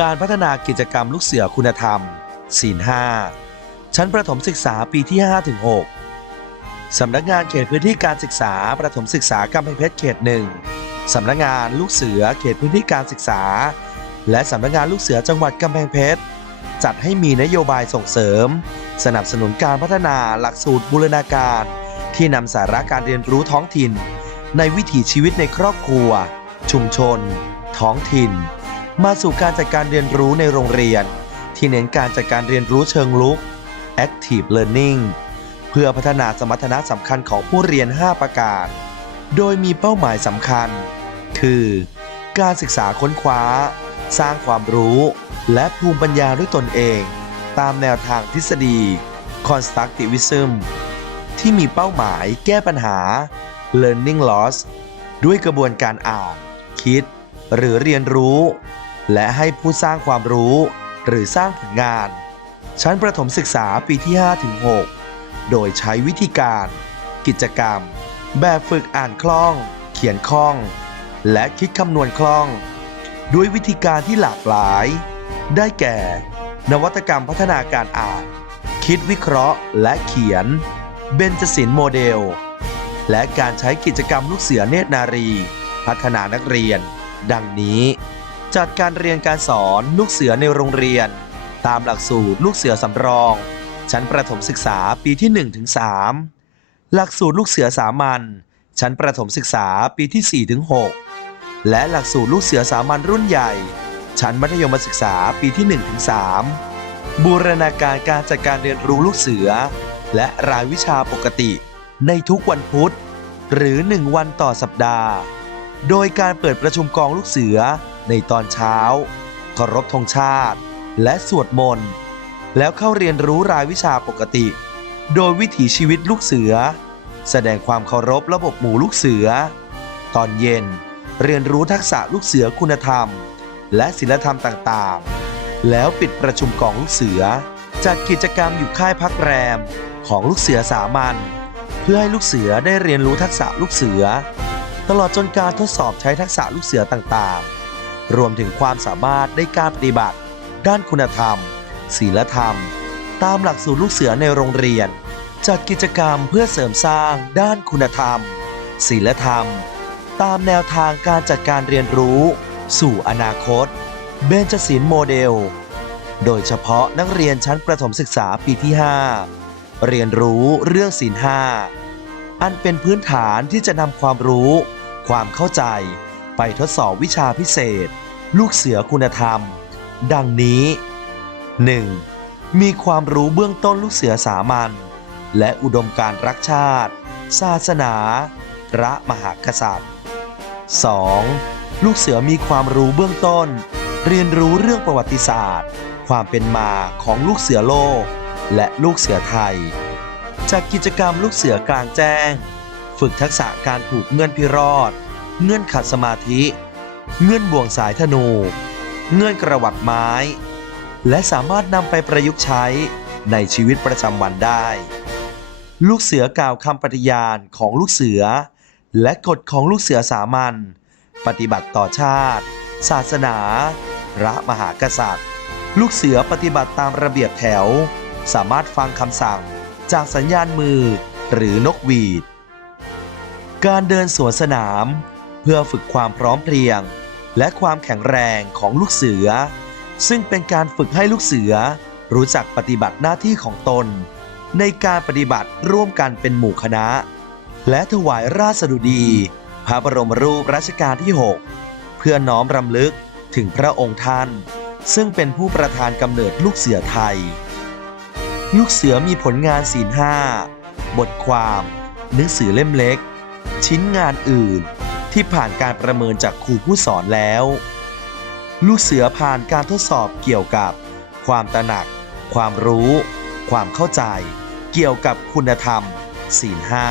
การพัฒนากิจกรรมลูกเสือคุณธรรม ศีลห้าชั้นประถมศึกษาปีที่ 5 ถึง 6 สำนักงานเขตพื้นที่การศึกษา ประถมศึกษากำแพงเพชรเขตหนึ่งสำนักงานลูกเสือเขตพื้นที่การศึกษา และสำนักงานลูกเสือจังหวัดกำแพงเพชรจัดให้มีนโยบายส่งเสริม สนับสนุนการพัฒนาหลักสูตรบูรณาการ ที่นำสาระการเรียนรู้ท้องถิ่น ในวิถีชีวิตในครอบครัว ชุมชน ท้องถิ่น มาสู่การจัดการเรียนรู้ในโรงเรียน ที่เน้นการจัดการเรียนรู้เชิงลุก active learning เพื่อพัฒนาสมรรถนะสำคัญของผู้เรียน 5 ประการ โดยมีเป้าหมายสำคัญ คือ การศึกษาค้นคว้า สร้างความรู้ และภูมิปัญญาด้วยตนเอง ตามแนวทางทฤษฎี constructivism ที่มีเป้าหมายแก้ปัญหา learning loss ด้วยกระบวนการอ่าน คิด หรือเรียนรู้ และให้ผู้สร้างความรู้ หรือสร้างผลงาน ชั้นประถมศึกษาปีที่5-6โดยใช้วิธีการ กิจกรรม แบบฝึกอ่านคล่อง เขียนคล่อง และคิดคำนวณคล่อง ด้วยวิธีการที่หลากหลาย ได้แก่ นวัตกรรมพัฒนาการอ่าน คิดวิเคราะห์และเขียน เบนจศิลป์โมเดล และการใช้กิจกรรมลูกเสือเนตรนารี พัฒนานักเรียน ดังนี้ จัดการเรียนการสอนลูกเสือในโรงเรียน ตามหลักสูตรลูกเสือสำรอง ชั้นประถมศึกษาปีที่1-3ถึง3หลักสูตรลูกเสือสามัญชั้นประถมศึกษาปีที่4-6ถึง6และหลักสูตรลูกเสือสามัญรุ่นใหญ่ ชั้นมัธยมศึกษาปีที่1ถึง3บูรณาการการจัดการเรียนรู้ลูกเสือ และรายวิชาปกติ ในทุกวันพุธ หรือ 1 วันต่อสัปดาห์ โดยการเปิดประชุมกองลูกเสือ ในตอนเช้าเคารพธงชาติ และสวดมนต์ แล้วเข้าเรียนรู้รายวิชาปกติ โดยวิถีชีวิตลูกเสือ แสดงความเคารพระบบหมู่ลูกเสือ ตอนเย็นเรียนรู้ทักษะลูกเสือคุณธรรม และศีลธรรมต่างๆ แล้วปิดประชุมกองลูกเสือจัดกิจกรรมอยู่ค่ายพักแรมของลูกเสือสามัญเพื่อให้ลูกเสือได้เรียนรู้ทักษะลูกเสือ ตลอดจนการทดสอบใช้ทักษะลูกเสือต่างๆ รวมถึงความสามารถในการปฏิบัติ ด้านคุณธรรม ศีลธรรม ตามหลักสูตรลูกเสือในโรงเรียน จัดกิจกรรมเพื่อเสริมสร้างด้านคุณธรรม ศีลธรรม ตามแนวทางการจัดการเรียนรู้ สู่อนาคต เบนจศิลป์โมเดล โดยเฉพาะนักเรียนชั้นประถมศึกษาปีที่ 5 เรียนรู้เรื่องศีลห้าอันเป็นพื้นฐานที่จะนำความรู้ ความเข้าใจ ไปทดสอบวิชาพิเศษ ลูกเสือคุณธรรม ดังนี้ 1. มีความรู้เบื้องต้นลูกเสือสามัญและอุดมการรักชาติ ศาสนา พระมหากษัตริย์ 2. ลูกเสือมีความรู้เบื้องต้น เรียนรู้เรื่องประวัติศาสตร์ ความเป็นมาของลูกเสือโลก และลูกเสือไทย จากกิจกรรมลูกเสือกลางแจ้ง ฝึกทักษะการผูกเงื่อนพิรอด เงื่อนขัดสมาธิ เงื่อนบ่วงสายธนู เงื่อนกระวัดไม้ และสามารถนำไปประยุกต์ใช้ในชีวิตประจำวันได้ ลูกเสือกล่าวคำปฏิญาณของลูกเสือ และกฎของลูกเสือสามัญปฏิบัติต่อชาติ ศาสนา พระมหากษัตริย์ ลูกเสือปฏิบัติตามระเบียบแถว สามารถฟังคำสั่งจากสัญญาณมือหรือนกหวีด การเดินสวนสนาม เพื่อฝึกความพร้อมเพรียง และความแข็งแรงของลูกเสือ ซึ่งเป็นการฝึกให้ลูกเสือ รู้จักปฏิบัติหน้าที่ของตน ในการปฏิบัติร่วมกันเป็นหมู่คณะ และถวายราชดุดี พระบรมรูปรัชกาลที่ 6 เพื่อน้อมรำลึกถึงพระองค์ท่าน ซึ่งเป็นผู้ประธานกำเนิดลูกเสือไทย ลูกเสือมีผลงานศีลห้าบทความ หนังสือเล่มเล็ก ชิ้นงานอื่น ที่ผ่านการประเมินจากครูผู้สอนแล้ว ลูกเสือผ่านการทดสอบเกี่ยวกับ ความตระหนัก ความรู้ ความเข้าใจ เกี่ยวกับคุณธรรมศีลห้า